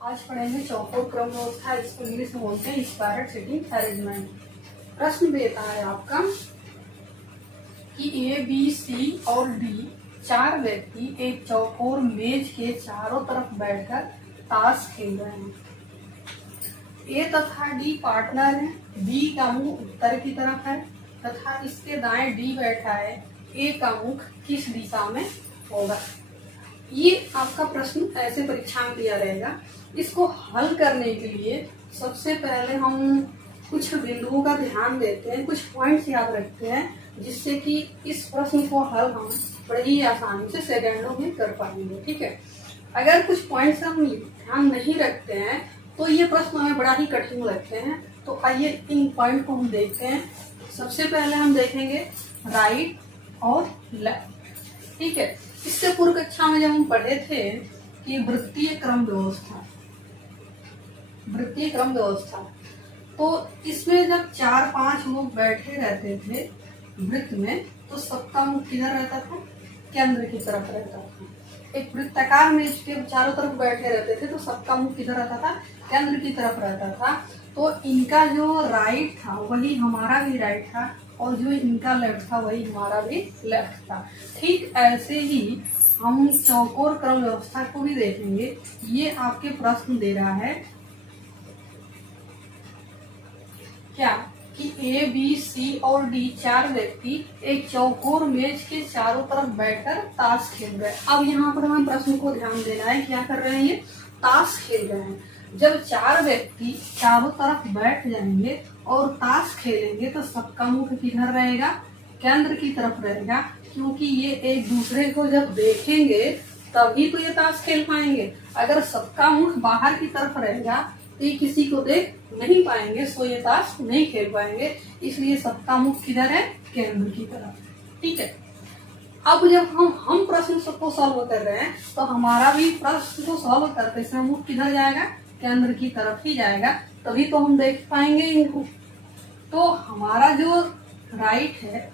आज पढ़ेंगे चौकोर क्रम व्यवस्था, इसको इंग्लिश में बोलते हैं स्पायरल सीटिंग अरेंजमेंट। प्रश्न देता है आपका कि ए बी सी और डी चार व्यक्ति एक चौकोर मेज के चारों तरफ बैठकर ताश खेल रहे हैं। ए तथा डी पार्टनर है, बी का मुंह उत्तर की तरफ है तथा इसके दाएं डी बैठा है। ए का मुख किस दिशा में होगा? ये आपका प्रश्न ऐसे परीक्षा में दिया रहेगा। इसको हल करने के लिए सबसे पहले हम कुछ बिंदुओं का ध्यान देते हैं, कुछ पॉइंट्स याद रखते हैं, जिससे कि इस प्रश्न को हल हम बड़ी ही आसानी से सेकंडों में कर पाएंगे। ठीक है, अगर कुछ पॉइंट्स हम ध्यान नहीं रखते हैं तो ये प्रश्न हमें बड़ा ही कठिन लगते हैं। तो आइए इन पॉइंट को हम देखते हैं। सबसे पहले हम देखेंगे राइट और लेफ्ट। ठीक है, इससे पूर्व कक्षा में जब हम पढ़े थे कि वृत्तीय क्रम व्यवस्था, तो इसमें जब 4-5 लोग बैठे रहते थे वृत्त में, तो सबका मुख किधर रहता था? केंद्र की तरफ रहता था। एक वृत्ताकार में इसके चारों तरफ बैठे रहते थे तो सबका मुख किधर रहता था? केंद्र की तरफ रहता था। तो इनका जो राइट था वही हमारा भी राइट था और जो इनका लेफ्ट था वही हमारा भी लेफ्ट था। ठीक ऐसे ही हम चौकोर क्रम व्यवस्था को भी देखेंगे। ये आपके प्रश्न दे रहा है क्या कि ए बी सी और डी चार व्यक्ति एक चौकोर मेज के चारों तरफ बैठकर ताश खेल रहे हैं। अब यहाँ पर हमें प्रश्न को ध्यान देना है, क्या कर रहे हैं? ये ताश खेल रहे हैं। जब चार व्यक्ति चारों तरफ बैठ जाएंगे और ताश खेलेंगे तो सबका मुख किधर रहेगा? केंद्र की तरफ रहेगा, क्योंकि ये एक दूसरे को जब देखेंगे तभी तो ये ताश खेल पाएंगे। अगर सबका मुख बाहर की तरफ रहेगा तो ये किसी को देख नहीं पाएंगे, सो ये ताश नहीं खेल पाएंगे। इसलिए सबका मुख किधर है? केंद्र की तरफ। ठीक है, अब जब हम प्रश्न को सॉल्व कर रहे हैं तो हमारा भी प्रश्न को सॉल्व करते समय मुख किधर जाएगा? केंद्र की तरफ ही जाएगा, तभी तो हम देख पाएंगे इनको। तो हमारा जो राइट है,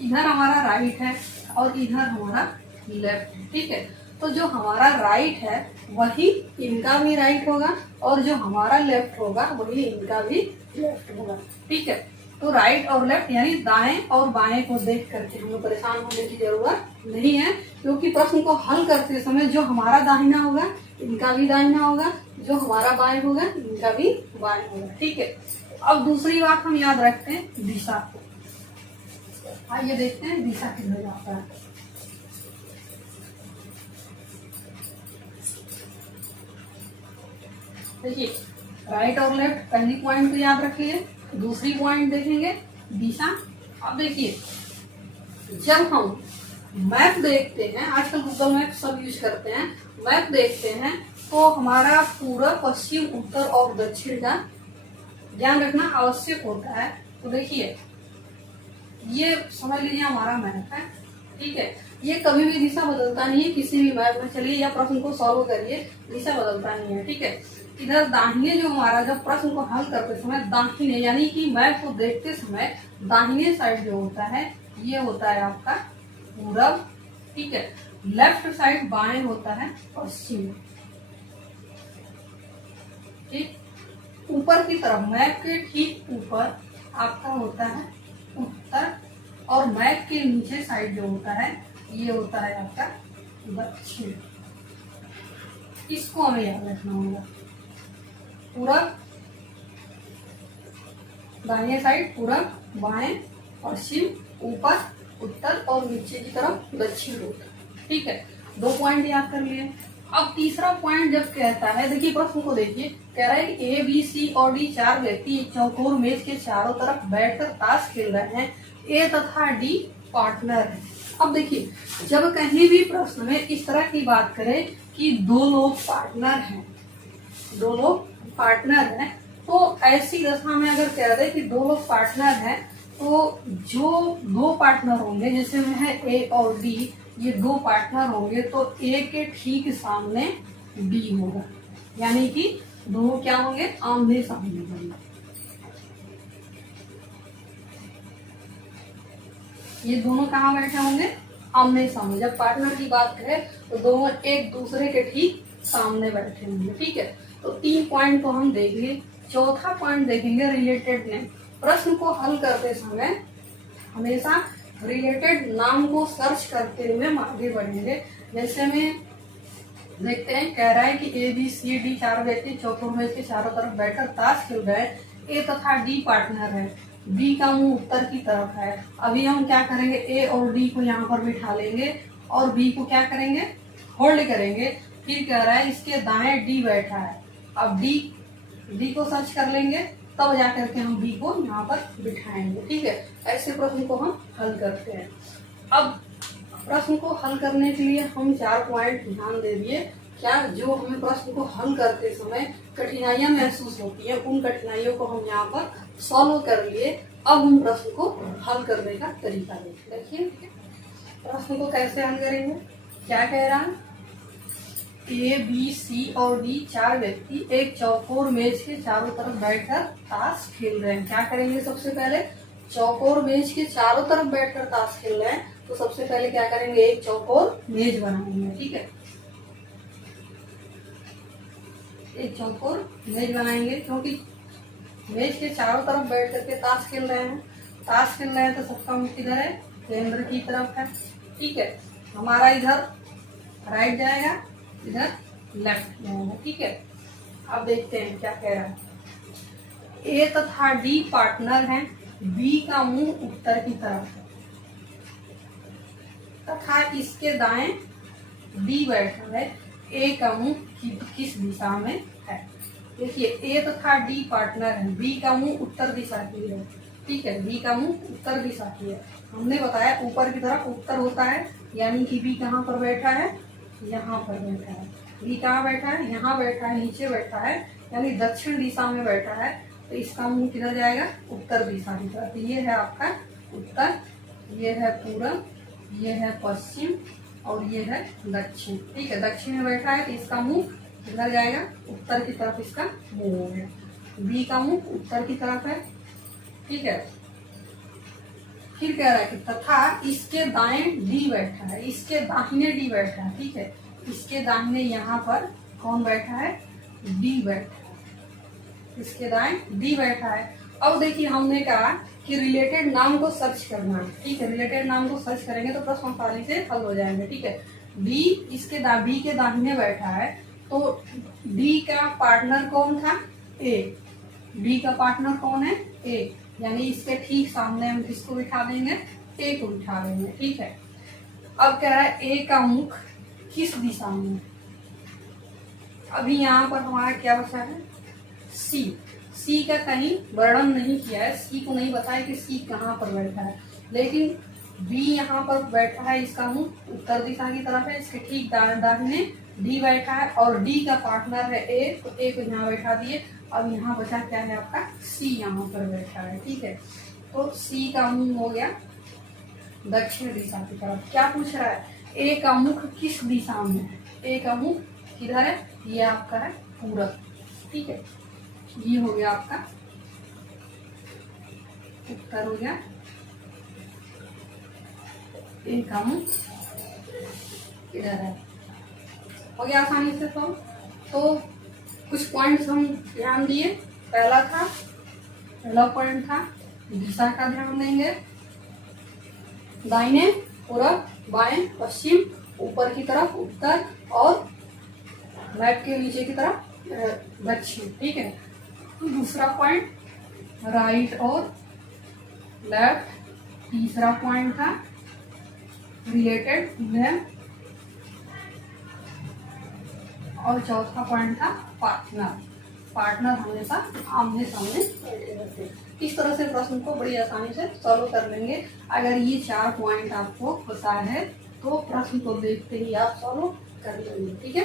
इधर हमारा राइट है और इधर हमारा लेफ्ट है। ठीक है, तो जो हमारा राइट है वही इनका भी राइट होगा और जो हमारा लेफ्ट होगा वही इनका भी लेफ्ट होगा। ठीक है, तो राइट और लेफ्ट यानी दाएं और बाएं को देख करके हमें परेशान होने की जरूरत नहीं है, क्योंकि प्रश्न को हल करते समय जो हमारा दाहिना होगा इनका भी दाहिना होगा, जो हमारा बाएं होगा इनका भी बाएं होगा। ठीक है, अब दूसरी बात हम याद रखते हैं दिशा को। आइए देखते हैं दिशा किधर जाता है। देखिए, राइट और लेफ्ट पहली पॉइंट को याद रखिए। दूसरी पॉइंट देखेंगे दिशा। अब देखिए, जब हम मैप देखते हैं, आजकल गूगल मैप सब यूज करते हैं, मैप देखते हैं तो हमारा पूर्व पश्चिम उत्तर और दक्षिण का ध्यान रखना आवश्यक होता है। तो देखिए, ये समझ लीजिए हमारा मैप है। ठीक है, ये कभी भी दिशा बदलता नहीं है किसी भी मैप में। चलिए या प्रश्न को सॉल्व करिए, दिशा बदलता नहीं है। ठीक है, इधर दाहिने जो हमारा जब प्रश्न को हल करते समय दाहिने यानी कि मैप को देखते समय दाहिने साइड जो होता है ये होता है आपका पूरब। ठीक है, लेफ्ट साइड बाएं होता है पश्चिम। ठीक, ऊपर की तरफ मैप के ठीक ऊपर आपका होता है उत्तर और मैप के नीचे साइड जो होता है ये होता है आपका दक्षिण। इसको हमें याद रखना होगा। पूरब दाहिने साइड पूरब, बाएं पश्चिम, ऊपर उत्तर और नीचे की तरफ दक्षिण होता है। ठीक है, 2 पॉइंट याद कर लिए। अब तीसरा पॉइंट जब कहता है, देखिए प्रश्न को देखिए, कह रहा है ए बी सी और डी चार व्यक्ति एक चौकोर मेज के चारों तरफ बैठकर ताश खेल रहे हैं। ए तथा डी पार्टनर है। अब देखिए, जब कहीं भी प्रश्न में इस तरह की बात करें कि दो लोग पार्टनर हैं, तो ऐसी दशा में अगर कह रहे कि 2 लोग पार्टनर हैं तो जो 2 पार्टनर होंगे, जैसे में है ए और डी, ये 2 पार्टनर होंगे तो ए के ठीक सामने बी होगा, यानी कि दोनों क्या होंगे? आमने सामने होंगे। ये दोनों कहाँ बैठे होंगे? आमने सामने। जब पार्टनर की बात करें तो दोनों एक दूसरे के ठीक सामने बैठे होंगे। ठीक है, तो 3 पॉइंट तो हम देख लिए। चौथा पॉइंट देखेंगे रिलेटेड नेम। प्रश्न को हल करते समय हमेशा रिलेटेड नाम को सर्च करते हुए हम आगे बढ़ेंगे। जैसे में देखते हैं, कह रहा है कि ए बी सी डी 4 व्यक्ति चौकोर मेज के चारों तरफ बैठकर ताश खेल रहे हैं। ए तथा डी पार्टनर है, बी का मुंह उत्तर की तरफ है। अभी हम क्या करेंगे, ए और डी को यहाँ पर बिठा लेंगे और बी को क्या करेंगे, होल्ड करेंगे। फिर कह रहा है इसके दाएं डी बैठा है। अब डी को सर्च कर लेंगे, तब जाकर के हम बी को यहाँ पर बिठाएंगे। ठीक है, ऐसे प्रश्न को हम हल करते हैं। अब प्रश्न को हल करने के लिए हम 4 पॉइंट ध्यान दे दिए। क्या जो हमें प्रश्न को हल करते समय कठिनाइयां महसूस होती है, उन कठिनाइयों को हम यहाँ पर सॉल्व कर लिए। अब हम प्रश्न को हल करने का तरीका देखिए। प्रश्न को कैसे हल करेंगे, क्या कह रहा है, ए बी सी और डी 4 व्यक्ति एक चौकोर मेज के चारों तरफ बैठकर ताश खेल रहे हैं। क्या करेंगे, सबसे पहले चौकोर मेज के चारों तरफ बैठकर ताश खेल रहे हैं, तो सबसे पहले क्या करेंगे, एक चौकोर मेज बनाएंगे। ठीक है, एक चौकोर मेज बनाएंगे, क्योंकि मेज के चारों तरफ बैठ करके ताश खेल रहे हैं। ताश खेल रहे हैं तो सबका मुख किधर है, केंद्र की तरफ है। ठीक है, हमारा इधर राइट जाएगा, इधर लेफ्ट जाएगा। ठीक है, अब देखते हैं क्या कह रहा है। ए तथा डी पार्टनर हैं, बी का मुंह उत्तर की तरफ है तथा इसके दाएं डी बैठा है। ए का मुंह किस दिशा में है। देखिए, ए तथा डी पार्टनर है, बी का मुंह उत्तर दिशा की है। ठीक है, बी का मुंह उत्तर दिशा की है। हमने बताया ऊपर की तरफ उत्तर होता है, यानी कि बी कहाँ पर बैठा है, यहाँ पर बैठा है। बी कहाँ बैठा है, यहाँ बैठा है, नीचे बैठा है, यानी दक्षिण दिशा में बैठा है। तो इसका मुंह किधर जाएगा, उत्तर दिशा की तरफ। ये है आपका उत्तर, ये है पूरब, ये है पश्चिम और ये है दक्षिण। ठीक है, दक्षिण में बैठा है तो इसका मुंह किधर जाएगा, उत्तर की तरफ इसका मुंह हो गया। बी का मुंह उत्तर की तरफ है। ठीक है, फिर कह रहा है कि तथा इसके दाएं डी बैठा है, इसके दाहिने डी बैठा है। ठीक है, इसके दाहिने यहाँ पर कौन बैठा है, डी बैठा है, इसके दाएं डी बैठा है। अब देखिए, हमने कहा कि रिलेटेड नाम को सर्च करना है। ठीक है, रिलेटेड नाम को सर्च करेंगे तो प्रश्न आसानी से हल हो जाएंगे। ठीक है, डी बी के दाहिने बैठा है, तो डी का पार्टनर कौन था, ए। डी का पार्टनर कौन है, ए, यानी इसके ठीक सामने हम किसको बिठा देंगे, ए को बिठा देंगे। ठीक है, अब कह रहा है ए का मुख किस दिशा में। अभी यहाँ पर हमारा क्या बचा है, सी। सी का कहीं वर्णन नहीं किया है, सी को नहीं बताया कि सी कहाँ पर बैठा है, लेकिन बी यहाँ पर बैठा है, इसका मुंह उत्तर दिशा की तरफ है, इसके ठीक दाहिने डी बैठा है और डी का पार्टनर है ए, तो ए को यहाँ बैठा दिए। अब यहाँ बचा क्या है आपका, सी यहाँ पर बैठा है। ठीक है, तो सी का मुंह हो गया दक्षिण दिशा की तरफ। क्या पूछ रहा है, ए का मुख किस दिशा में है, ए का मुख किधर है, ये आपका है पूरब। ठीक है, ये हो गया आपका उत्तर हो गया। ए का मुंह इधर है, हो गया आसानी से। तो कुछ पॉइंट्स हम ध्यान दिए। पहला पॉइंट था दिशा का ध्यान देंगे, दाहिने पूरब, बाएं पश्चिम, ऊपर की तरफ उत्तर और मैप के नीचे की तरफ दक्षिण। ठीक है, तो दूसरा पॉइंट राइट और लेफ्ट। तीसरा पॉइंट था रिलेटेड नेम और चौथा पॉइंट था पार्टनर हमेशा आमने सामने बैठे रहते हैं। इस तरह से प्रश्न को बड़ी आसानी से सॉल्व कर लेंगे। अगर ये 4 पॉइंट आपको पता है तो प्रश्न को देखते ही आप सॉल्व कर लेंगे। ठीक है।